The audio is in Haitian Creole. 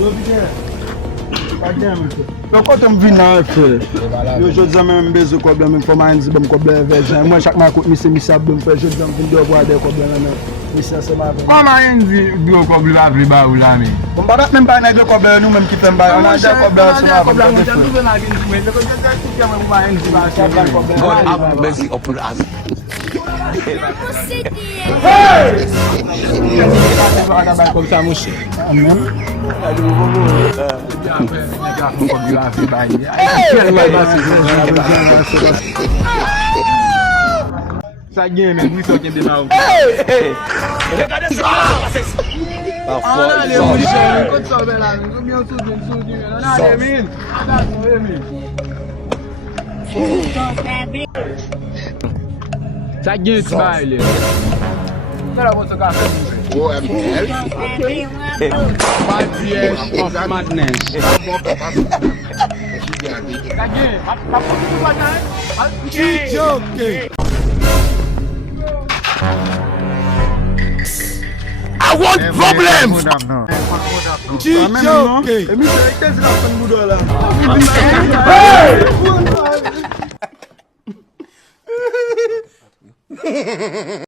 Yo kote m vin nan fe. Yo jodi men bezo problem information zi bem problem version. Moi chaque ma koute mi sa bem fe jodi vin do bois de problem nan. Mi se ma. Comment zi do problem avri ba ou la mi? Bon ba dat même pas nèg problem nous même qui fait ba. On a des problèmes ça. Problem on tell you na bin me. Le ko tell you me ba en zi ba problem. God have mercy upon us. Hey! Comme ça mon cher. Ça gagne mais lui talking de now. Hey! Allez mon cher, quand ça va là, nous bien soudé. Allez ça gagne smile. Ça la votre café. Five years of madness. I want problems. Hey!